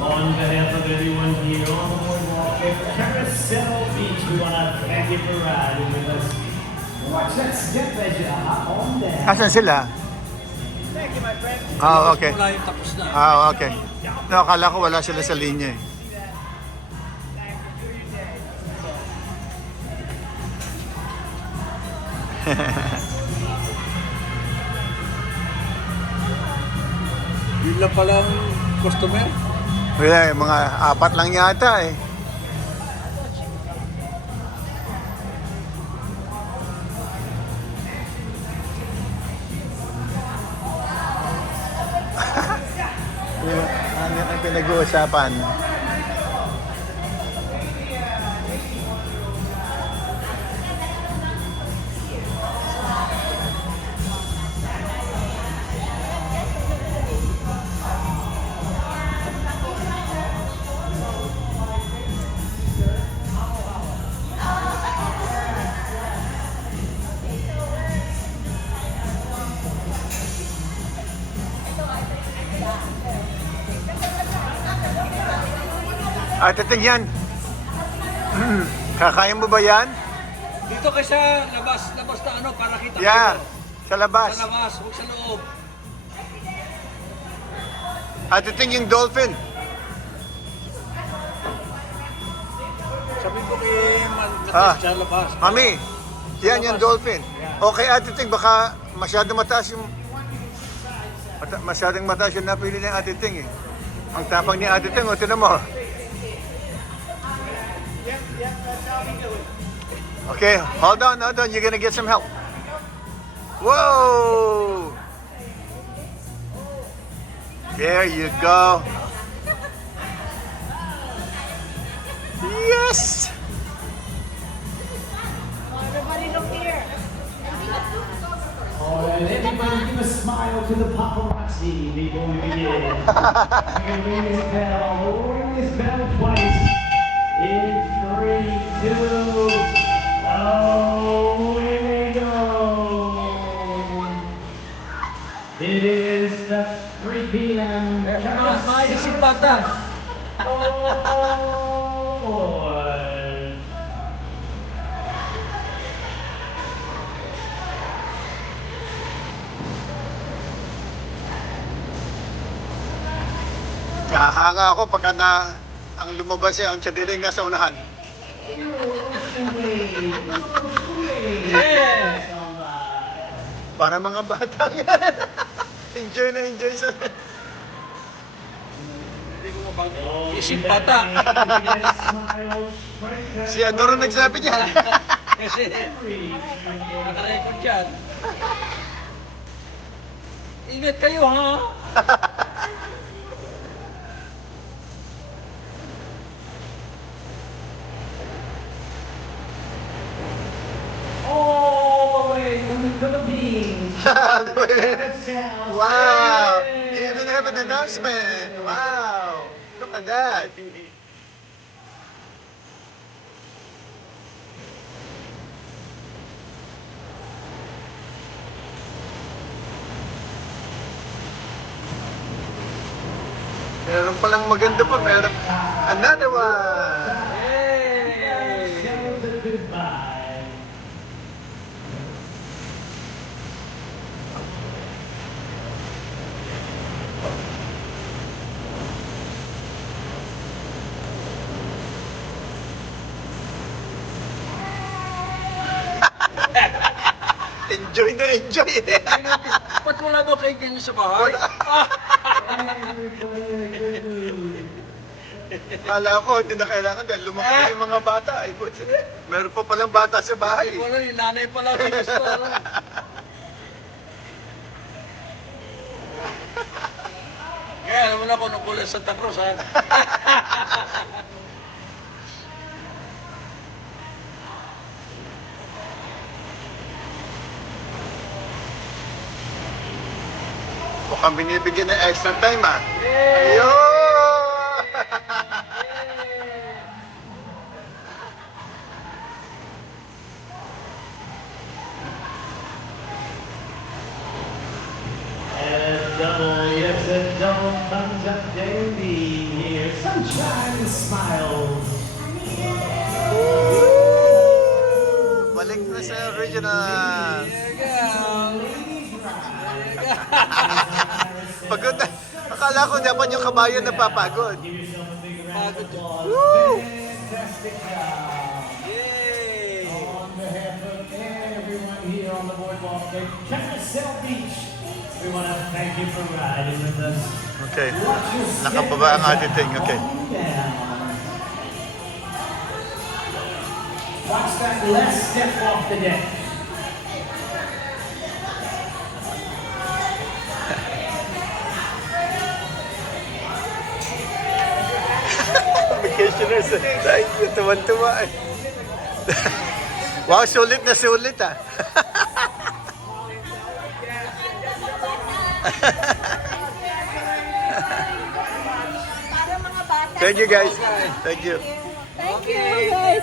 On behalf of everyone here on the boardwalk at Carousel Beach, we want to thank you for riding with us. Watch that step as you hop on down. Asan sila? Thank you, my friend. Ah, okay. Wala yung tapos na. Ah, okay. No, akala ko wala sila sa linya eh. Yun lang palang customer. Wala, mga apat lang yata eh. Ano ang pinag-uusapan? Ate Ting yan. Kakain mo ba yan? Dito kayo sa labas na ano para kita Yeah, kayo. sa labas. Sa labas, huwag sa loob. Ate Ting yung dolphin. Sabi ko kay Ah. sa labas. Mami, yan yung dolphin. Okay, Ate Ting, baka masyadong mataas yung... masyadong mataas yung napili ng Ate Ting eh. Ang tapang ni Ate Ting, o tinan mo. Okay, hold on. You're gonna get some help. Whoa! There you go. Yes! Everybody look here. All right, everybody give a smile to the paparazzi before we begin. We're gonna ring this bell. We'll ring this bell twice. In 3, 2, oh, here we go. It is the 3 p.m. Maisip bata. Oh, boy. Kahanga ako pagka na ang lumabas siya, ang chadiling nasa unahan. Para mga bata yan. Enjoy na enjoy sa... Hindi ko mabang isip bata. Si Adoro nagsabi niya. Kasi nakarecord yan. Ingat kayo ha. All the way from the Philippines. Wow! You even have an announcement. Wow! Look at that. Meron palang maganda pa. Meron another one. Goodbye. Enjoy na enjoy. Ba't wala daw kayo ganyan sa bahay? Kala ko, hindi na kailangan dahil lumaki na yung mga bata. Ay, meron pa palang bata sa bahay. Wala, yung nanay pala sa gusto. Kaya alam mo na kung nung sa Santa Cruz ha. Mukhang binibigyan ng extra time ah. Ayun! And double, yes, and double thumbs up, Davey. Here's sunshine and smiles. Balik na sa original. Pagod na. Akala ko dapat yung kabayo na papagod. Give yourself a big round of applause. Woo! Fantastic job. Yay! On behalf of everyone here on the boardwalk at Carousel Beach, we want to thank you for riding with us. Okay. Watch your step Nakababa ang as editing. you Okay. calm down. Watch that last step off the deck. Vacationers. Thank you. Tuwan-tuwa. Wow, sulit na sulit ah. Para mga bata. Thank you guys. Thank you. Thank you, guys.